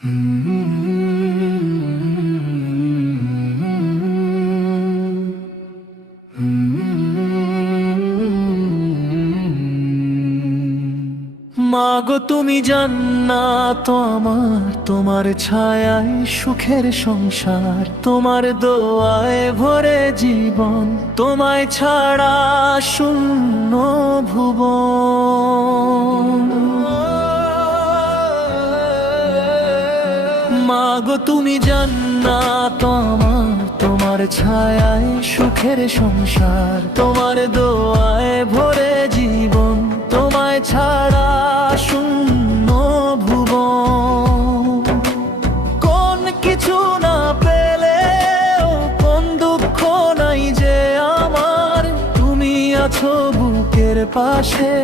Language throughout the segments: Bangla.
মাগো তুমি জান্নাত আমার, তোমার ছায়ায় সুখের সংসার, তোমার দোয়ায় ভরে জীবন, তোমায় ছাড়া শূন্য ভুবন। মাগো তুমি জান্নাত আমার, তোমার ছায়ায় সুখের সংসার, তোমার দোয়ায় ভরে জীবন, তোমায় ছাড়া শূন্য ভুবন। কোন কিছু না পেলেও কোন দুঃখ নাই যে আমার, তুমি আছো বুকের পাশে,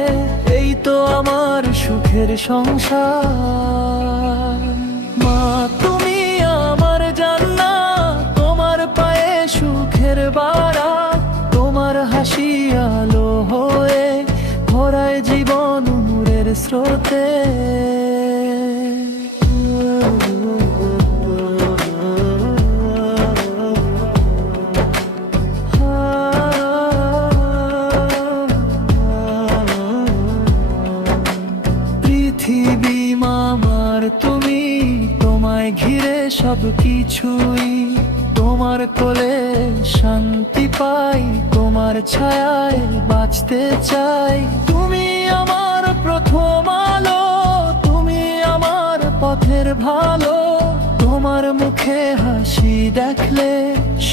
এই তো আমার সুখের সংসার। মা তুমি আমার জান্নাত, তোমার পায়ে সুখের বারাত, তোমার হাসি আলো হয়ে ভরায় জীবন নূরের স্রোতে। পৃথিবী মামার তুমি, তোমায় ঘিরে সব কিছুই, তোমার কোলে শান্তি পাই, তোমার ছায়ায় বাঁচতে চাই। তুমি আমার প্রথম আলো, তুমি আমার পথের ভালো, তোমার মুখে হাসি দেখলে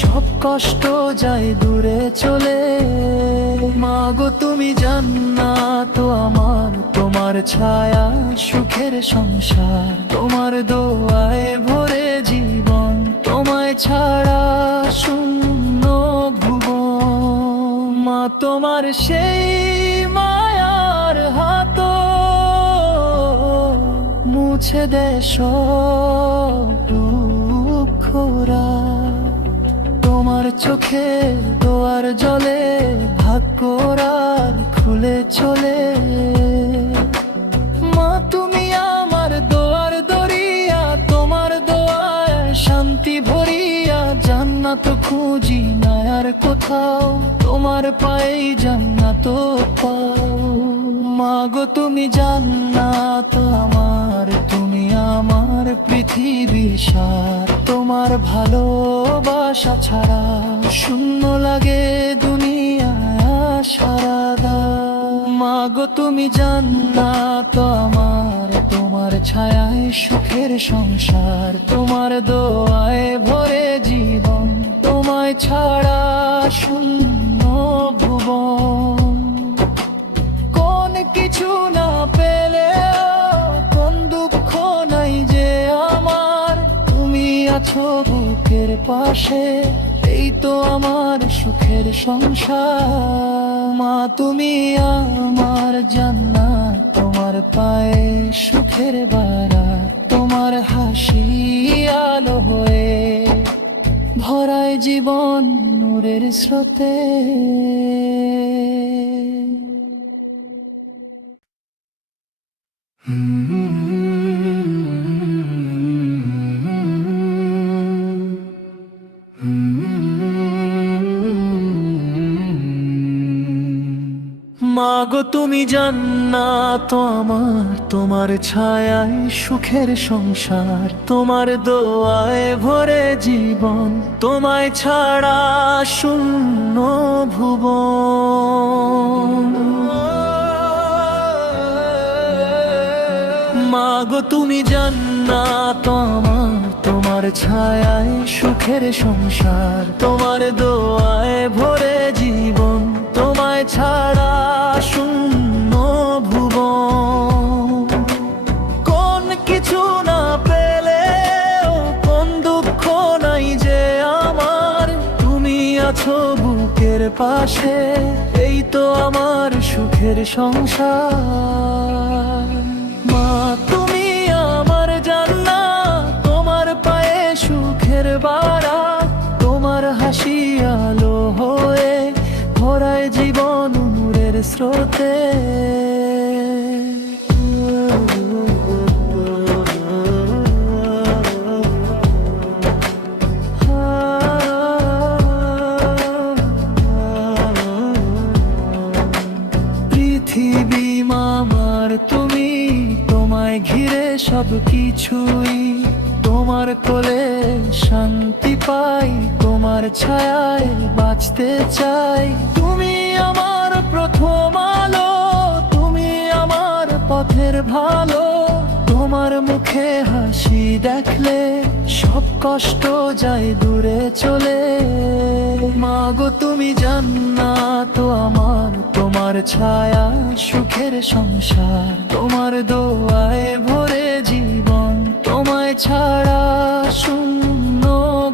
সব কষ্ট যায় দূরে চলে। মাগো তুমি জান্নাত আমার, তোমার ছায়া সুখের সংসার, তোমার দোয়ায় ভরে জীবন, তোমায় ছাড়া শূন্য ভুবন। মা তোমার সেই মায়ার হাত মুছে দে সব দুঃখরা, তোমার চোখে দোয়ার জলে ভাগ্যরার খুলে চলে। মা তুমি আমার দোয়ার দরিয়া, তোমার দোয়ায় শান্তি ভরিয়া, জান্নাত খুঁজি না আর কোথাও, তোমার পায়ে জান্নাত পাও। মাগো তুমি জান্নাত আমার, তুমি আমার পৃথিবীর সার, তোমার ভালোবাসা ছাড়া শূন্য লাগে দুনিয়া সারাদা। মাগো তুমি জান্নাত আমার, তোমার ছায়ায় সুখের সংসার, তোমার দোয়ায় ভরে জীবন, তোমায় ছাড়া শূন্য ভুবন। কোন কিছু না পেলেও কোন দুঃখ নাই যে আমার, তুমি আছো বুকের পাশে, এই তো আমার সুখের সংসার। মা তুমি আমার জান্নাত, তোমার পায়ে সুখের বারাত, তোমার হাসি আলো হয়ে ভরায় জীবন নূরের স্রোতে। মাগো তুমি জান্নাত আমার, তোমার ছায়ায় সুখের সংসার, তোমার দোয়ায় ভরে জীবন, তোমায় ছাড়া শূন্য ভুবন। মাগো তুমি জান্নাত আমার, তোমার ছায়ায় সুখের সংসার, তোমার দোয়ায় ভরে জীবন, তোমায় ছাড়া শূন্য ভুবন। কোন কিছু না পেলেও কোন দুঃখ নাই যে আমার, তুমি আছো বুকের পাশে, এই তো আমার সুখের সংসার। মা তুমি আমার জান্নাত, তোমার পায়ে সুখের বারাত, তোমার হাসি আলো হয়ে ভরায় জীবন নূরের স্রোতে। ঘিরে সব কিছুই, তোমার কোলে শান্তি পাই, তোমার ছায়ায় বাঁচতে চাই। তুমি আমার প্রথম আলো, তুমি আমার পথের ভালো, তোমার মুখে হাসি দেখলে সব কষ্ট যায় দূরে চলে। মাগো তুমি জান্নাত আমার, তোমার ছায়া সুখের সংসার, তোমার দোয়ায় ভরে জীবন, তোমায় ছাড়া শূন্য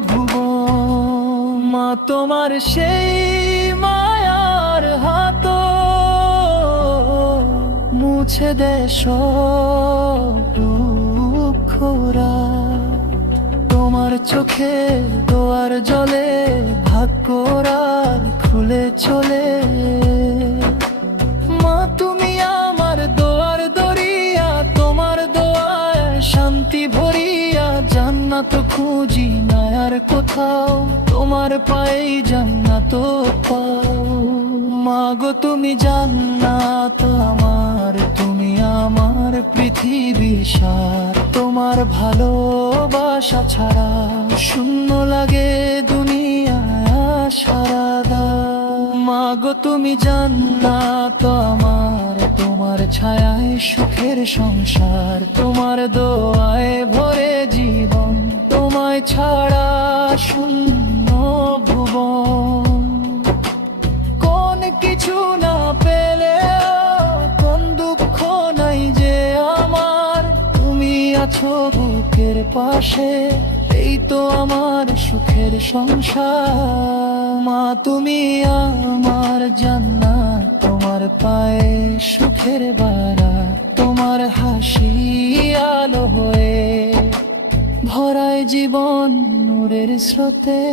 ভুবন। মা তোমার সেই মায়ার হাত মুছে দে সব দুঃখরা, তোমার চোখে দোয়ার জলে ভাগ্যরার খুলে চলে। মা তুমি আমার দোয়ার দরিয়া, তোমার দোয়ায় শান্তি ভরিয়া, জান্নাত খুঁজি না আর কোথাও, তোমার পায়ে জান্নাত পাও। মাগো তুমি জান্নাত আমার, তুমি আমার পৃথিবীর সার, তোমার ভালোবাসা ছাড়া শূন্য লাগে দুনিয়া সারাদা। মাগো তুমি জান্নাত আমার, তোমার ছায়ায় সুখের সংসার, তোমার দোয়ায় ভরে জীবন, তোমায় ছাড়া শূন্য ভুবন। কোন কিছু না পেলে, কোন দুঃখ নাই যে আমার, তুমি আছো বুকের পাশে, এই তো আমার সুখের সংসার। মা তুমি আমার জান্নাত, তোমার পায়ে সুখের বাড়া, তোমার হাসি আলো হয়ে ভরায় জীবন নূরের স্রোতে।